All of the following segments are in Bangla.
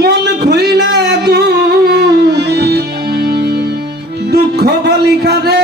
মন খুইলা তু দুঃখ বলিখা রে।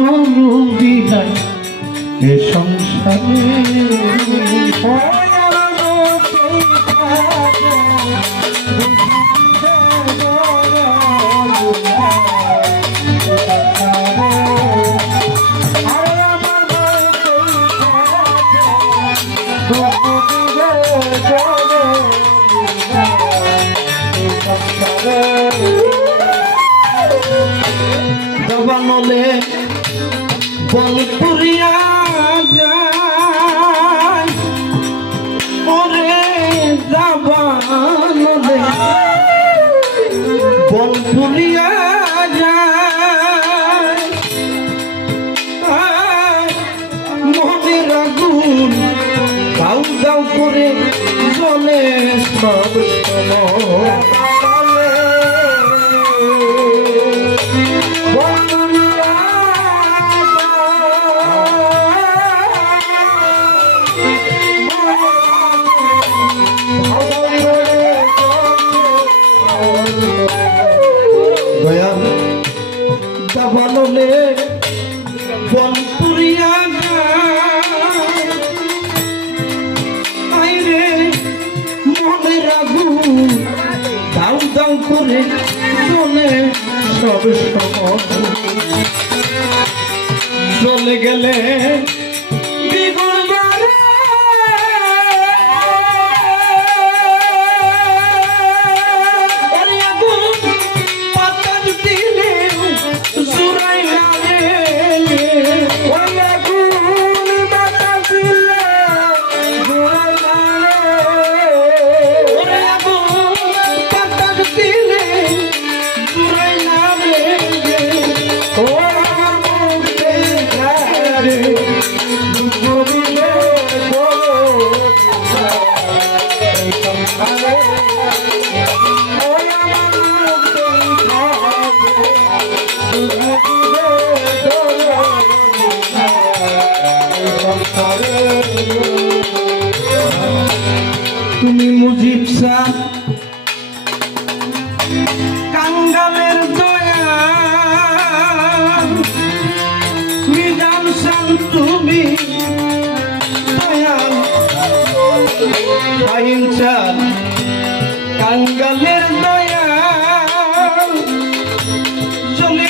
কোনো সংসারে করে জলে সব সময় চলে সব সময় চলে গেলে তুমি মুজিব কাঙ্গালের দয়া। মৃদান শাহ তুমি কাঙ্গালের দয়া। চলে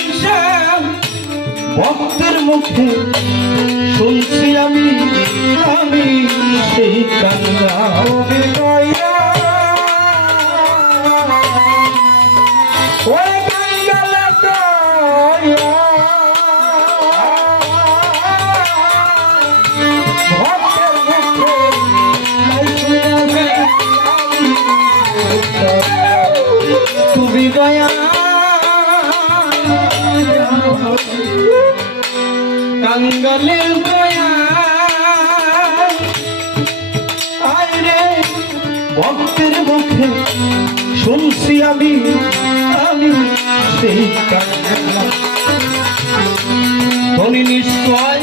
মুখে শুনছি কঙ্গলের দয়া আয়রে ভক্তের মুখে শুনছি আমি আমি সেই কাঙ্গলা। নিশ্চয়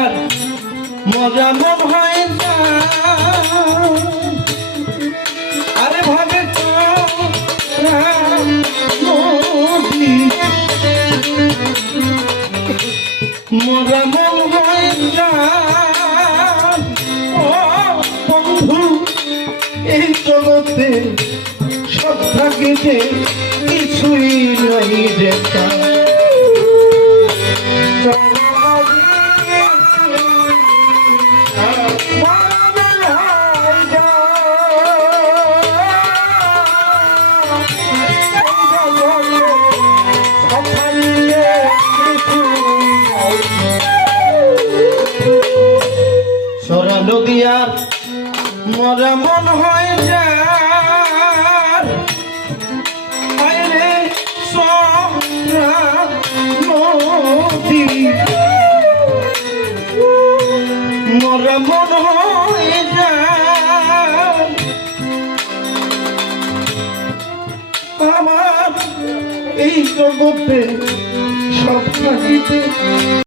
হয় না। আরে ভাবে মজা মন ও বন্ধু, এই জগতে সব থাকিতে কিছুই নাই দেখা মরা মন হয়ে সরা নদী মরা মন হয়ে যায় আমার এই জগতে সব থাকিতে